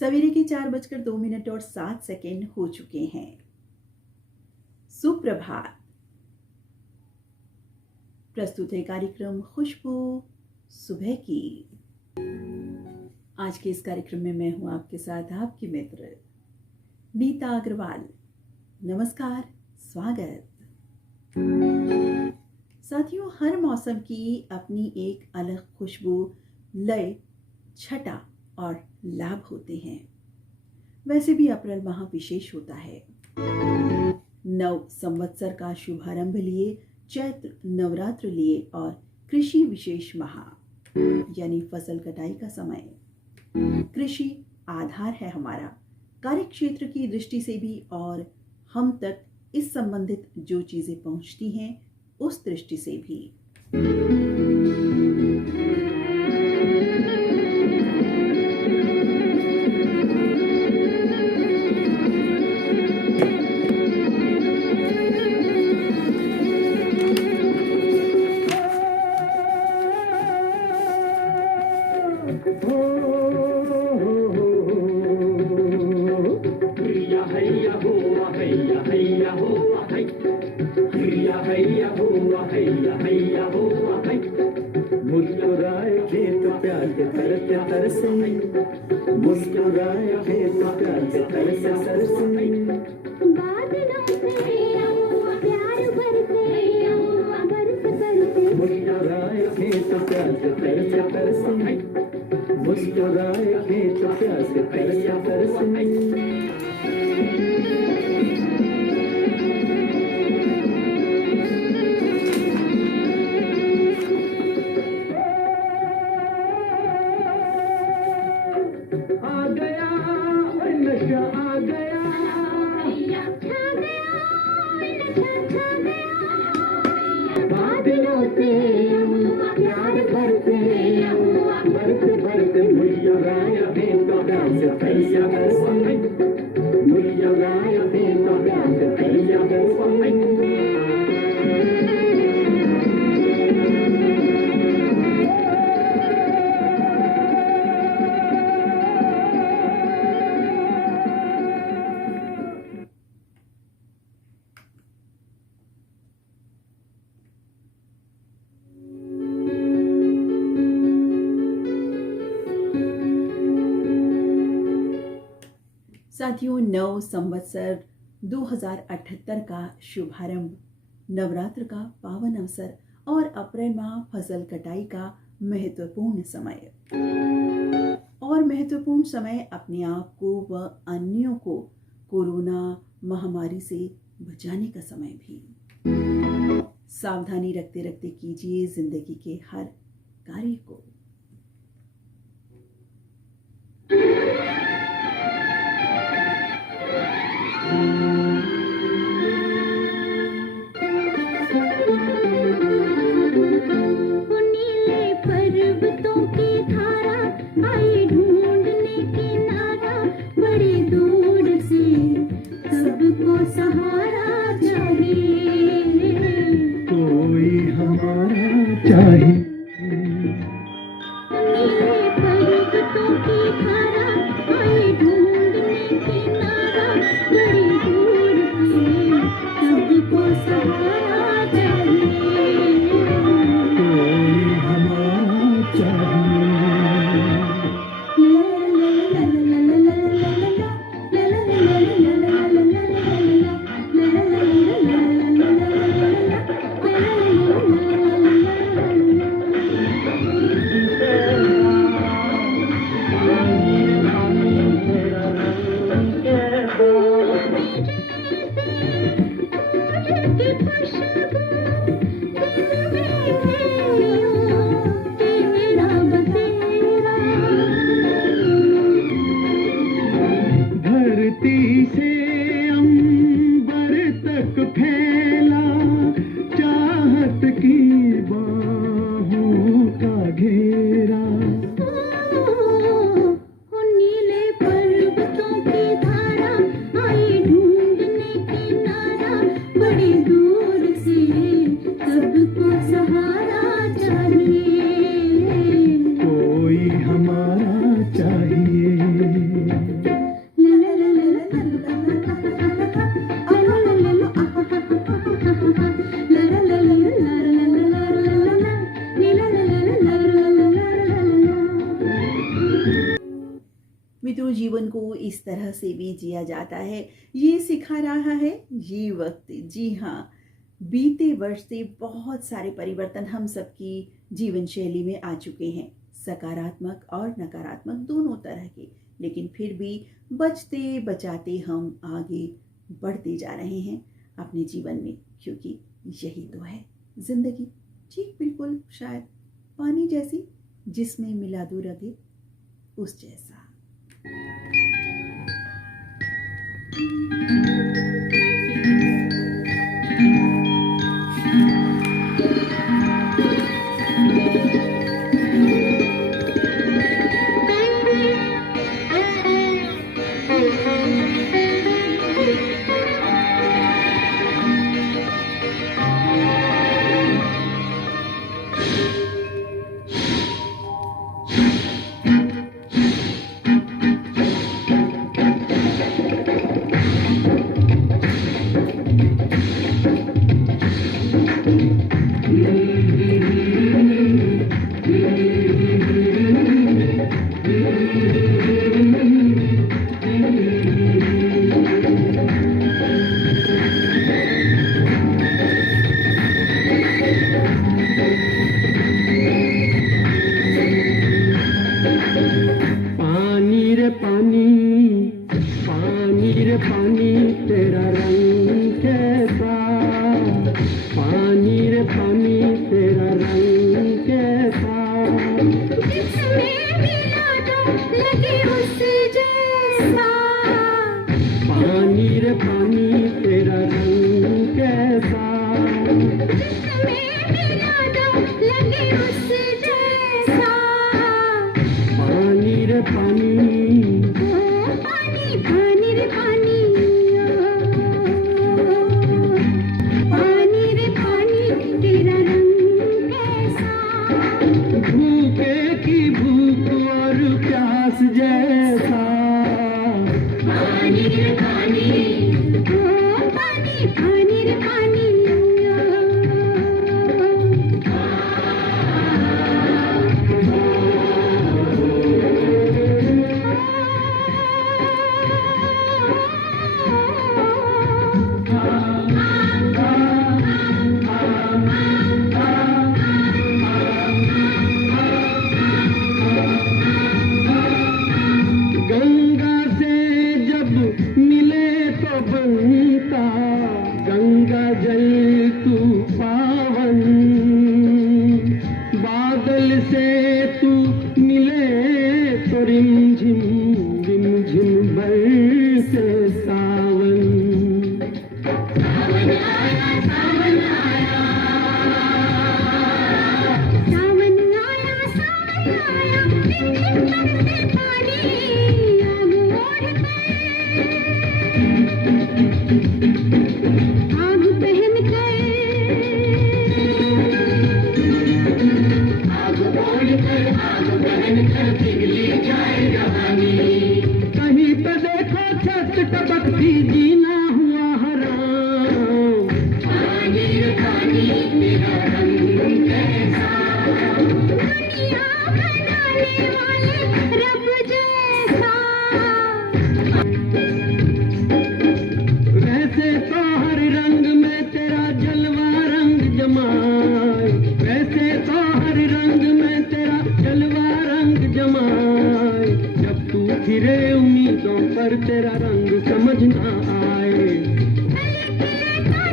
सवेरे के 4:02 और 7 हो चुके हैं। सुप्रभात। प्रस्तुत है कार्यक्रम खुशबू सुबह की। आज के इस कार्यक्रम में मैं हूं आपके साथ आपकी मित्र नीता अग्रवाल। नमस्कार, स्वागत। साथियों, हर मौसम की अपनी एक अलग खुशबू, लय, छटा और लाभ होते हैं। वैसे भी अप्रैल माह विशेष होता है। नव संवत्सर का शुभारंभ लिए, चैत्र नवरात्र लिए और कृषि विशेष माह यानी फसल कटाई का समय। कृषि आधार है हमारा, कार्य क्षेत्र की दृष्टि से भी और हम तक इस संबंधित जो चीजें पहुंचती हैं उस दृष्टि से भी। मुस्कुराए खेत प्यार के तरसे तरसे, मुस्कुराए खेत प्यार के तरसे तरसे, बादलों से प्यार बरसे बरसे बरसे, मुस्कुराए खेत प्यार के तरसे तरसे, मुस्कुराए खेत प्यार के तरसे तरसे। साथियों, नव संवत्सर 2078 का शुभारंभ, नवरात्र का पावन अवसर और अप्रैल माह फसल कटाई का महत्वपूर्ण समय। और महत्वपूर्ण समय अपने आप को व अन्यों को कोरोना महामारी से बचाने का समय भी। सावधानी रखते रखते कीजिए जिंदगी के हर कार्य को। मित्रों, जीवन को इस तरह से भी जिया जाता है, ये सिखा रहा है ये वक्त। जी हाँ, बीते वर्ष से बहुत सारे परिवर्तन हम सबकी जीवन शैली में आ चुके हैं, सकारात्मक और नकारात्मक दोनों तरह के। लेकिन फिर भी बचते बचाते हम आगे बढ़ते जा रहे हैं अपने जीवन में, क्योंकि यही तो है जिंदगी। ठीक बिल्कुल शायद पानी जैसी, जिसमें मिला दो रगे उस जैसा।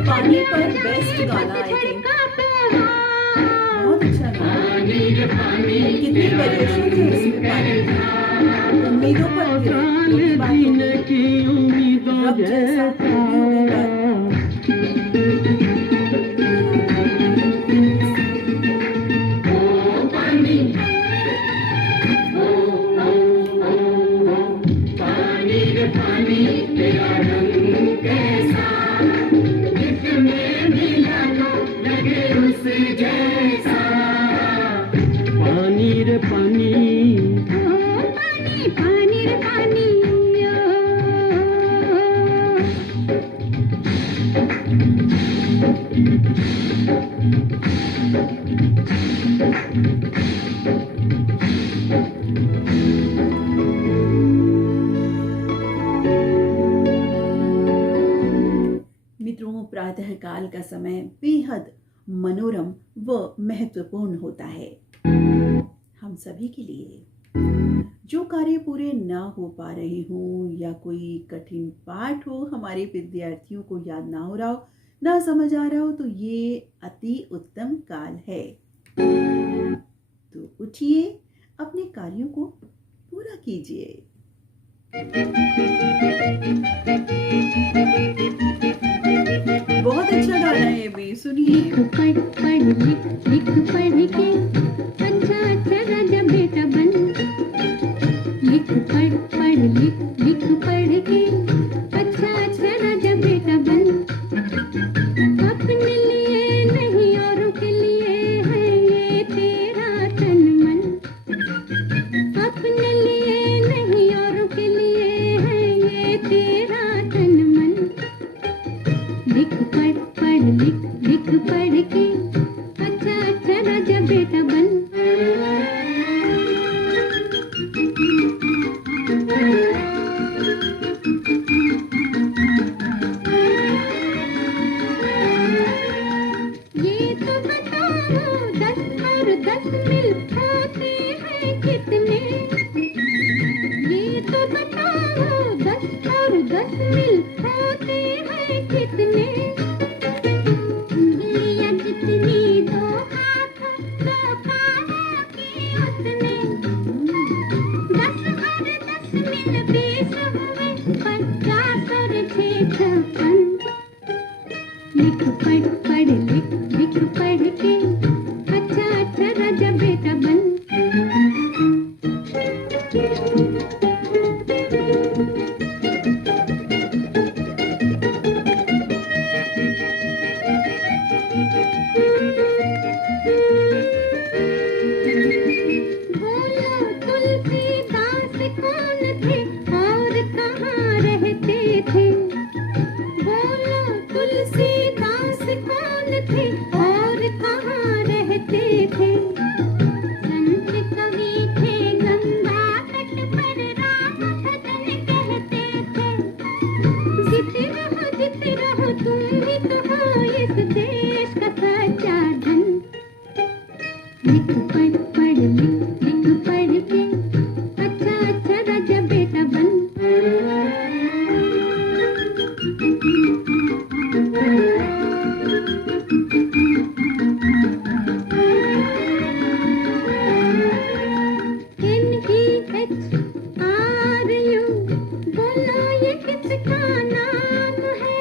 पानी पर बेस्ट गाना आई थिंक, बहुत अच्छा गाना। कितनी वेरिएशन है इसमें पानी की, उम्मीदों पर जीने की उम्मीदों जैसा प्रातःकाल का समय बेहद मनोरम व महत्वपूर्ण होता है हम सभी के लिए। जो कार्य पूरे ना हो पा रहे हों या कोई कठिन पाठ हो, हमारे विद्यार्थियों को याद ना हो रहा हो, ना समझ आ रहा हो, तो ये अति उत्तम काल है। तो उठिए, अपने कार्यों को पूरा कीजिए। बहुत अच्छा गाना है ये भी, सुनिए। पढ़ पढ़ लिख लिख पढ़ के अच्छा अच्छा राजा बेटा बन। लिख पढ़ पढ़ लिख लिख पढ़ के अच्छा अच्छा राजा बेटा बन। अपने लिए नहीं औरों के लिए है ये तेरा तन मन। अपने लिए नहीं औरों के लिए है ये तेरा तन मन। लिख पढ़ पढ़ लिख लिख पढ़ के अच्छा अच्छा राजा बेटा बन। ये तो बताओ 10 और 10 मिल होते हैं कितने। ये तो बताओ 10 और 10 मिल होते हैं कितने। उंगलियां जितनी दो हाथों दो पाँवों की उतने। 10 और 10 मिल 20 हुए 50 और 6 56। लिख पढ़ पढ़ लिख लिख पढ़ के अच्छा अच्छा राजा बेटा बन। बोलो तुलसीदास कौन थे और कहाँ रहते थे। बोलो तुलसीदास कौन थे और कहाँ रहते थे। संत कवि थे गंगा तट पर राम भजन कहते थे। जीते रहो तुम ही तो हो इस देश का सच्चा धन। लिख पढ़ पढ़ लिख लिख पढ़ के अच्छा अच्छा राजा बेटा बन। NEHRU बोलो ये किसका नाम है।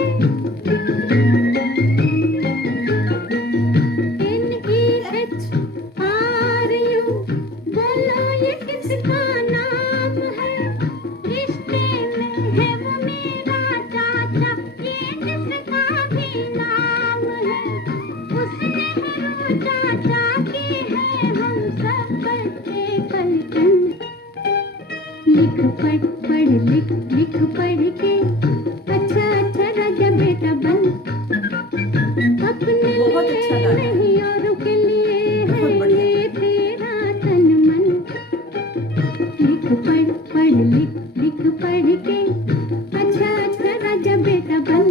NEHRU बोलो ये किसका नाम है। रिश्ते में है वो मेरा चाचा ये जिसका भी नाम है। उस नेहरू चाचा की है हम सब बच्चे पलटन। लिख पढ़ पढ़ लिख लिख पढ़ के अच्छा अच्छा राजा बेटा बन। अपने बहुत अच्छा लिए गाना है। नहीं औरों के लिए है बहुत बढ़िया। ये तेरा तन मन। लिख पढ़ पढ़ लिख लिख पढ़ के अच्छा अच्छा राजा बेटा बन।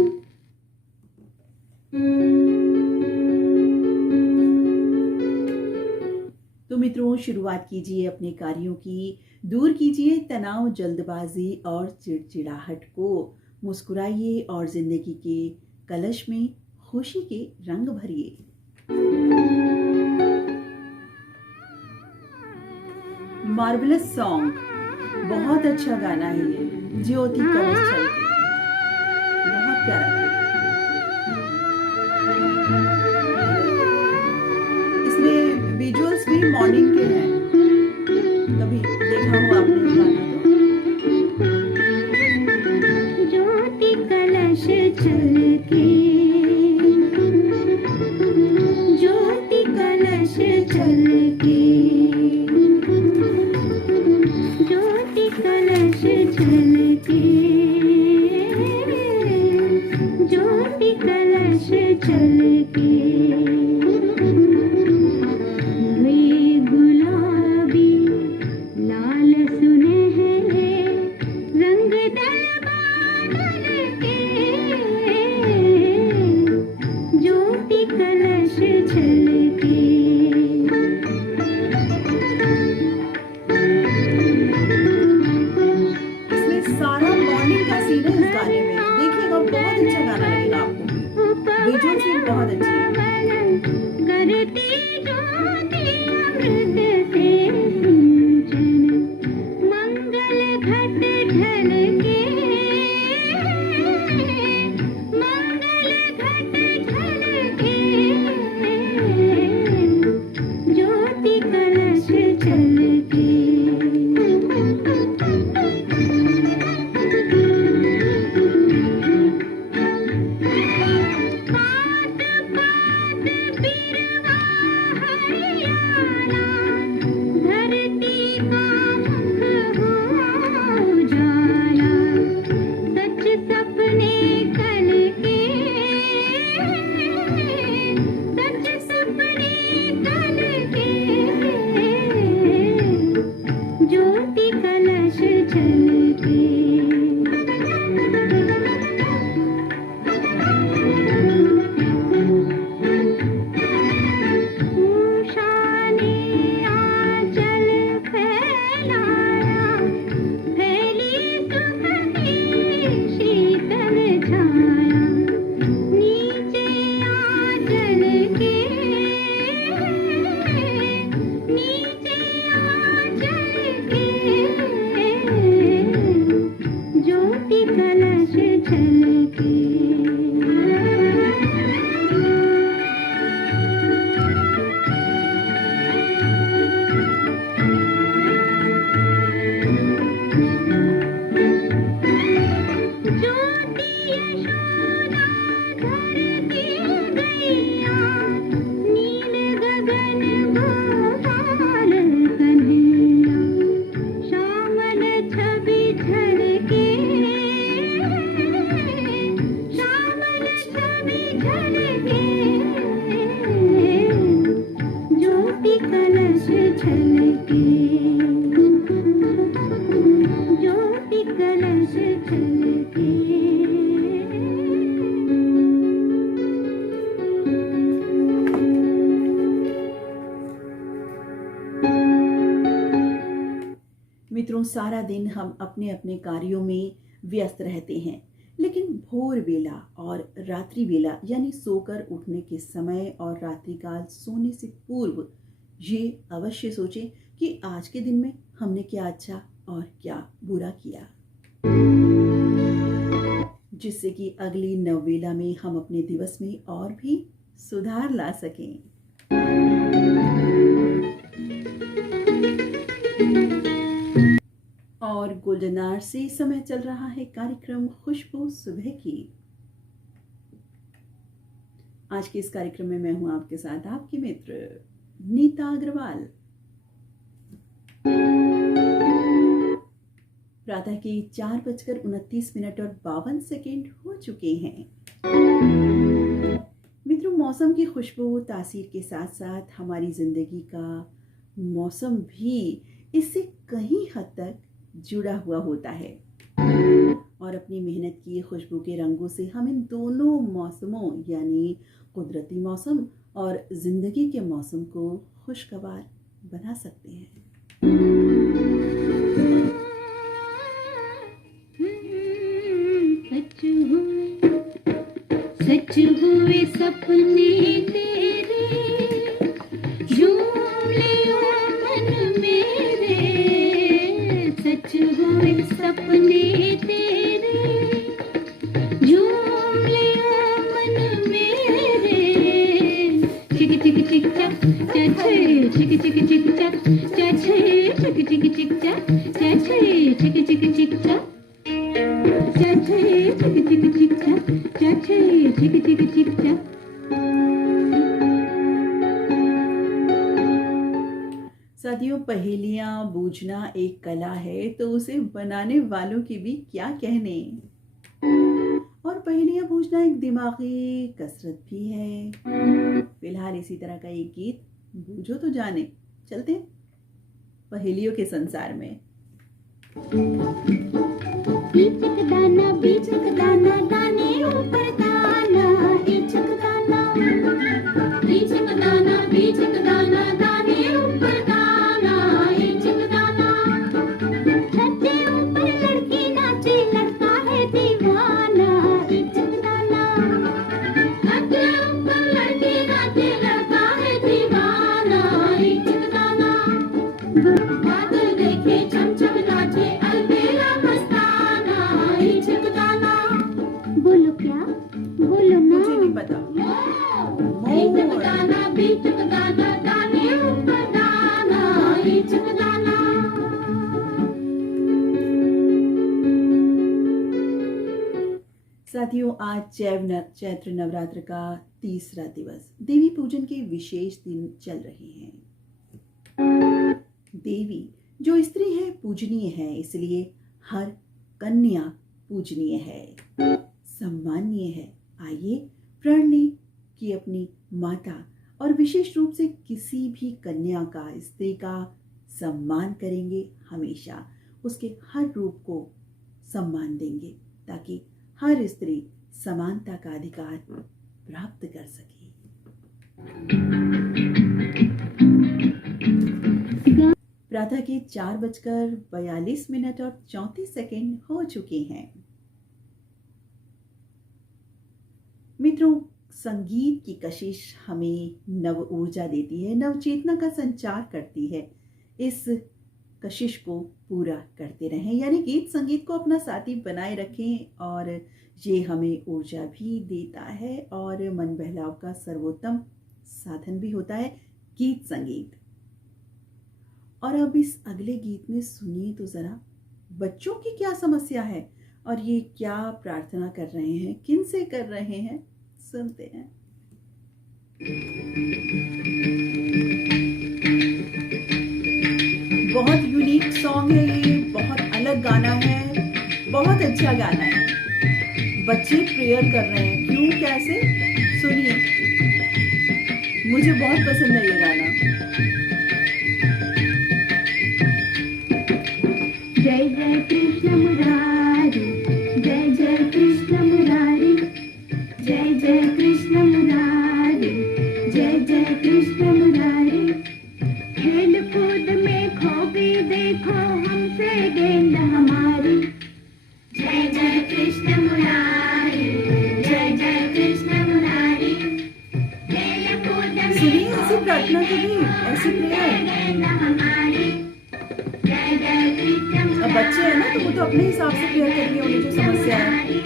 तो मित्रों, शुरुआत कीजिए अपने कार्यों की, दूर कीजिए तनाव, जल्दबाजी और चिड़चिड़ाहट को। मुस्कुराइए और जिंदगी के कलश में खुशी के रंग भरिए। मार्वलस सॉन्ग, बहुत अच्छा गाना है ये, ज्योति कलश चलके, बहुत प्यारा गाना। इसमें विजुअल्स भी मॉर्निंग के हैं, कभी देखा हो आपने ये गाना तो। ज्योति कलश चल के ज्योति कलश चल के ज्योति कलश चल के ज्योति कलश चल के। वे गुलाबी लाल सुनहरे रंग दल बादल के। बहुत अच्छी। करती ज्योति अमृत से सिंचन, मंगल घट ढल के, मंगल घट ढल के, ज्योति कलश चल के। पात पात बिरवा हरियाणा, धरती का मुख हो उजाला, सच सपने कल के, सच सपने कल के, ज्योति कलश चल के। उषा ने आंचल फैलाया, फैली सुख की शीतल छाया, नीचे आंचल के, नीचे आंचल के, ज्योति कलश चल के। ज्योति यशोदा धरती गैया, नील गगन गोपाल कन्हैया, श्यामल छवि झलके, श्यामल छवि झलके, ज्योति कलश झलके, ज्योति कलश झलके। मित्रों, सारा दिन हम अपने अपने कार्यों में व्यस्त रहते हैं, लेकिन भोर बेला और रात्रि बेला यानी सोकर उठने के समय और रात्रिकाल सोने से पूर्व ये अवश्य सोचें कि आज के दिन में हमने क्या अच्छा और क्या बुरा किया, जिससे कि अगली नववेला में हम अपने दिवस में और भी सुधार ला सकें। और गुलजनार से समय चल रहा है कार्यक्रम खुशबू सुबह की। आज के इस कार्यक्रम में मैं हूं आपके साथ आपकी मित्र नीता अग्रवाल। प्रातः के 4:29 और 52 हो चुके हैं। मित्रों, मौसम की खुशबू तासीर के साथ साथ हमारी जिंदगी का मौसम भी इससे कहीं हद तक जुड़ा हुआ होता है, और अपनी मेहनत की खुशबू के रंगों से हम इन दोनों मौसमों यानी कुदरती मौसम और जिंदगी के मौसम को खुशगवार बना सकते हैं। सच हुए सपने तेरे, झूम लियो मन मेरे, सच हुए सपने तेरे, झूम लियो मन मेरे, चिक चिक चिक चक चछे, चिक चिक चिक चक चछे, चिक चिक चिक चक चछे, चिक चिक चिक चक चछे, चिक चिक चिक चक चछे, चिक चिक चिक चक। साथियों, पहेलियां बूझना एक कला है, तो उसे बनाने वालों की भी क्या कहने। और पहेलियां बूझना एक दिमागी कसरत भी है। फिलहाल इसी तरह का एक गीत बूझो तो जाने, चलते हैं पहेलियों के संसार में। बीचक दाना दाने ऊपर दाना, इचक दाना, बीचक दाना, बीचक दाना दाने ऊपर दाना, इचक दाना, छत के ऊपर लड़की नाचे, लगता है दीवाना, इचक दाना, छत के ऊपर साथियों, आज चैत्र नवरात्र का तीसरा दिवस, देवी पूजन के विशेष दिन चल रहे हैं। देवी जो स्त्री है पूजनीय है, इसलिए हर कन्या पूजनीय है, सम्माननीय है। आइए प्रण लें कि अपनी माता और विशेष रूप से किसी भी कन्या का, स्त्री का सम्मान करेंगे, हमेशा उसके हर रूप को सम्मान देंगे ताकि हर स्त्री समानता का अधिकार प्राप्त कर सके। प्रातः के 4:42 और 34 हो चुके हैं। मित्रों, संगीत की कशिश हमें नव ऊर्जा देती है, नव चेतना का संचार करती है। इस कशिश को पूरा करते रहें, यानी गीत संगीत को अपना साथी बनाए रखें, और ये हमें ऊर्जा भी देता है और मन बहलाव का सर्वोत्तम साधन भी होता है गीत संगीत। और अब इस अगले गीत में सुनिए तो जरा, बच्चों की क्या समस्या है और ये क्या प्रार्थना कर रहे हैं, किन से कर रहे हैं, सुनते हैं। बहुत यूनिक सॉन्ग है ये, बहुत अलग गाना है, बहुत अच्छा गाना है। बच्चे प्रेयर कर रहे हैं, क्यों, कैसे, सुनिए। मुझे बहुत पसंद है ये गाना। जय जय कृष्ण मुरारी, जय जय कृष्ण मुरारी, जय जय कृष्ण मुरारी, जय जय कृष्ण मुरारी। खेल कूद में खो गई देखो हमसे गेंद हमारी। जय जय कृष्ण मुरारी, जय जय कृष्ण मुरारी। खेल कूद में सुनिए ऐसी प्रार्थना कभी, ऐसी प्रेयर। गेंद हमारी। जय जय कृष्ण अब बच्चे हैं ना, तो वो तो अपने हिसाब से प्रेयर करेंगे, उन्हें जो समस्या है,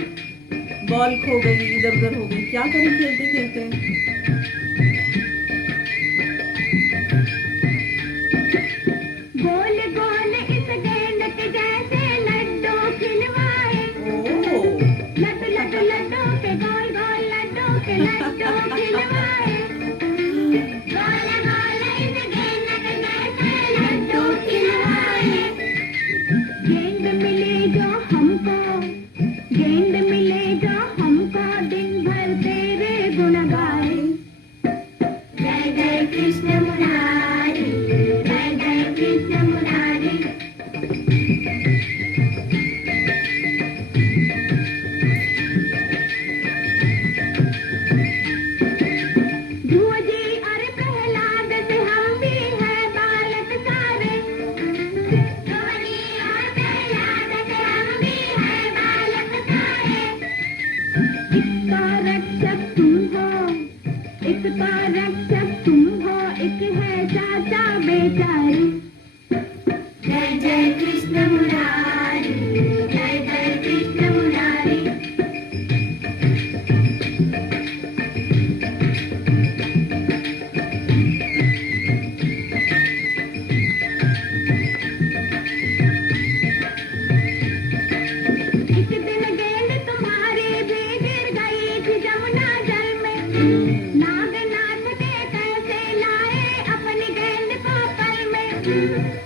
बॉल खो गई, इधर उधर हो गई, क्या करें खेलते खेलते। गोल गोल इस गेंद के जैसे लड्डू खिलवाए। ओह, लड्डू लड्डू लड्डू के गोल गोल लड्डू के लड्डू खिलवाए। गोल गोल इस गेंद के जैसे लड्डू खिलवाए। गेंद मिले जो हमको, गेंद मिले जो हमको, दिन भर तेरे गुण गाए। जय जय कृष्ण मुरारी, जय जय कृष्ण मुरारी। ध्रुव जी और प्रहलाद से हम भी हैं बालक सारे। ध्रुव जी और प्रहलाद से हम भी हैं बालक सारे। इसका रक्षक तुम हो, इसका रक्षक तुम हो, एक है चाचा बेचारी। जय जय कृष्ण मुरारी, जय जय कृष्ण मुरारी। एक दिन गेंद तुम्हारी भी गिर गई थी जमुना जल में। नागनाथ ने कैसे लाए अपनी गेंद को पल में।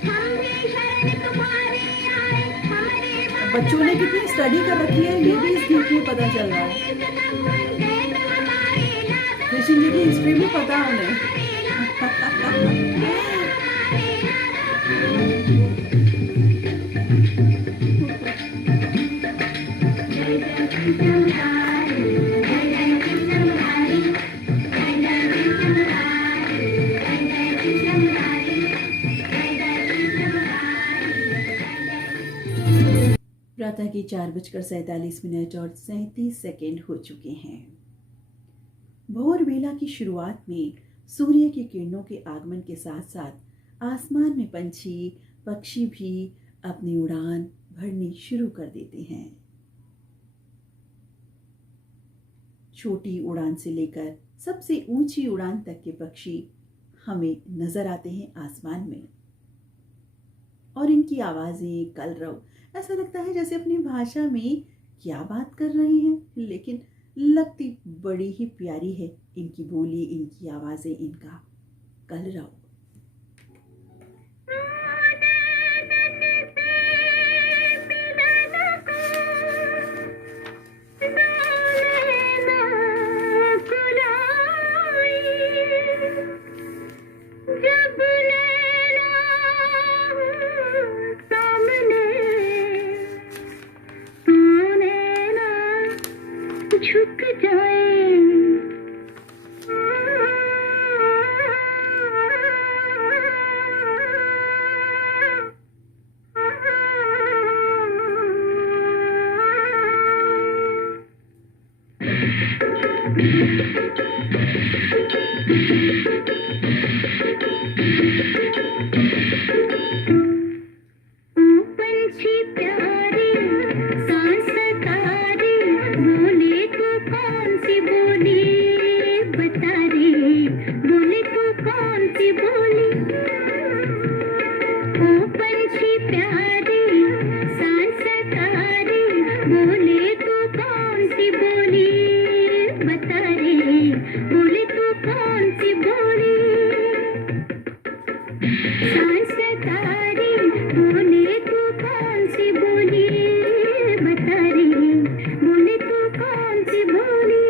हम भी शरण तुम्हारी आए, हमारी बात बच्चों ने कितनी स्टडी कर रखी है, ये भी इस गीत में पता चल रहा है। गेंद हमारी लादा कृष्ण जी की हिस्ट्री भी पता है उन्हें। जय जय कृष्ण मुरारी, जय जय कृष्ण मुरारी, जय जय कृष्ण मुरारी, जय जय कृष्ण मुरारी, जय जय कृष्ण मुरारी। प्रातः के 4:47 और 37 हो चुके हैं। भोर बेला की शुरुआत में सूर्य की किरणों के आगमन के साथ साथ आसमान में पंछी पक्षी भी अपनी उड़ान भरनी शुरू कर देते हैं। छोटी उड़ान से लेकर सबसे ऊंची उड़ान तक के पक्षी हमें नजर आते हैं आसमान में, और इनकी आवाजें, कलरव, ऐसा लगता है जैसे अपनी भाषा में क्या बात कर रहे हैं, लेकिन लगती बड़ी ही प्यारी है इनकी बोली, इनकी आवाज़ें, इनका कलरव। जब नैना सामने तू नैना झुक जाए, पंछी प्यारे सांस तारे, बोले तू कौन सी बोली बता रे, बोले तू कौन सी बोली। ओ पंछी प्यारे सांस तारे, बोले तू कौन सी बोली बता रे, बोले तू कौन सी बोली। सांस तारे बोले तू कौन सी बोली बता रे, बोले तू कौन सी बोली।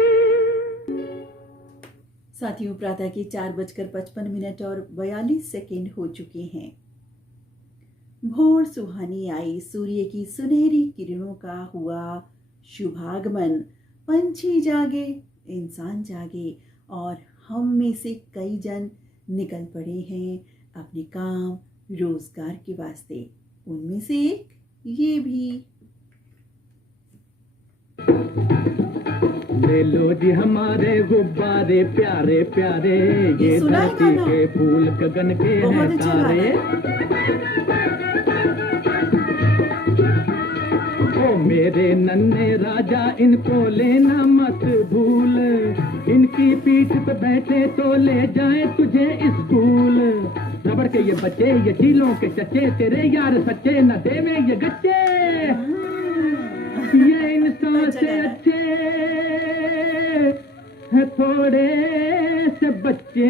साथियों, प्रातः के 4:55 और 42 सेकेंड हो चुके हैं। भोर सुहानी आई, सूर्य की सुनहरी किरणों का हुआ शुभागमन। पंछी जागे, इंसान जागे और हम में से कई जन निकल पड़े हैं अपने काम रोजगार के वास्ते। उनमें से एक ये भी। ले लो जी हमारे गुब्बारे प्यारे प्यारे, ये सुना है धरती गाना? के फूल गगन के बहुत हैं अच्छा तारे। ओ मेरे नन्हे राजा इनको लेना मत भूल, इनकी पीठ पे बैठे तो ले जाए तुझे स्कूल। रबड़ के ये बच्चे, ये चीलों के चच्चे, तेरे यार सच्चे न देवे ये गच्चे। ये इंसान से अच्छे है थोड़े से बच्चे,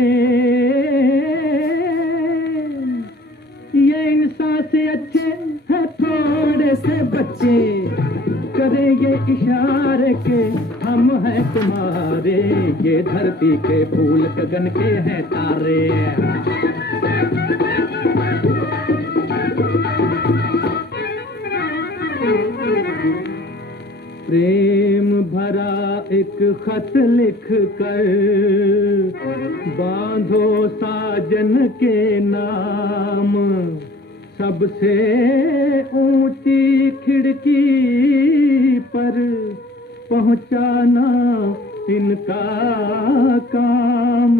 ये इंसान से अच्छे है थोड़े से बच्चे। करे ये इशारे के हम हैं तुम्हारे, ये धरती के फूल गगन के हैं तारे। प्रेम भरा एक खत लिख कर बांधो साजन के नाम, सबसे ऊंची खिड़की पर पहुंचाना इनका काम।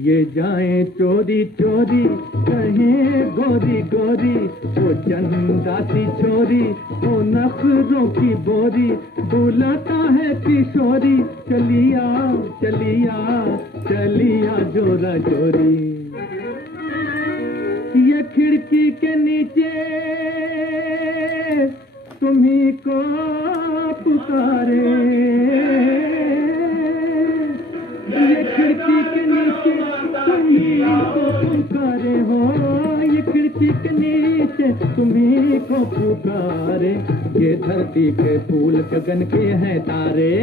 ये जाएं चोरी चोरी कहें गोरी गोरी, वो चंदासी छोरी वो नखरों की बोरी, बुलाता है किशोरी चलिया चलिया चलिया जोरा जोरी। ये खिड़की के नीचे तुम्ही को पुकारे, ये खिड़की के नीचे तुम्ही को पुकारे हो, ये खिड़की के नीचे तुम्ही को पुकारे। ये धरती के फूल गगन के हैं तारे।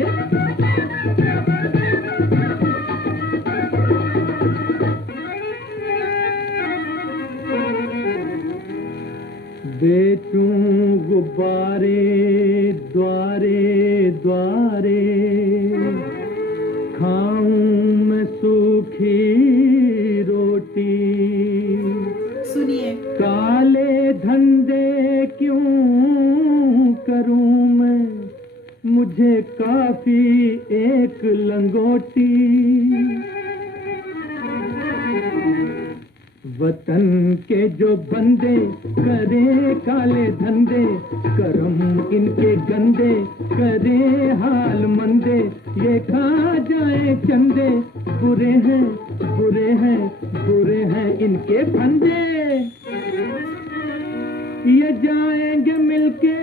बेचूं गुब्बारे द्वारे द्वारे, खाऊं मैं सूखी रोटी। सुनिए। काले धंधे क्यों करूं मैं, मुझे काफी एक लंगोटी। वतन के जो बंदे करे काले धंधे, करम इनके गंदे करे हाल मंदे। ये खा जाए चंदे, बुरे हैं बुरे हैं बुरे हैं इनके फंदे। ये जाएंगे मिलके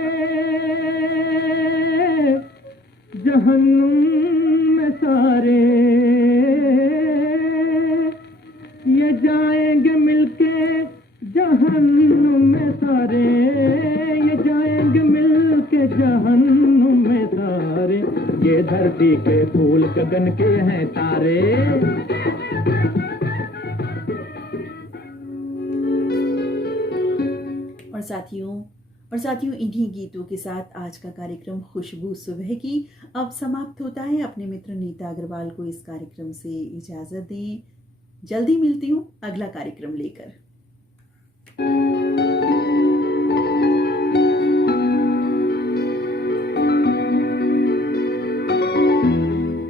जहन्नुम में सारे, ये जाएंगे मिलके जहन्नुम में सारे, ये जाएंगे मिलके जहन्नुम में सारे, ये धरती के फूल गगन के हैं तारे। और साथियों इन्हीं गीतों के साथ आज का कार्यक्रम खुशबू सुबह की अब समाप्त होता है। अपने मित्र नीता अग्रवाल को इस कार्यक्रम से इजाजत दें। जल्दी मिलती हूँ अगला कार्यक्रम लेकर।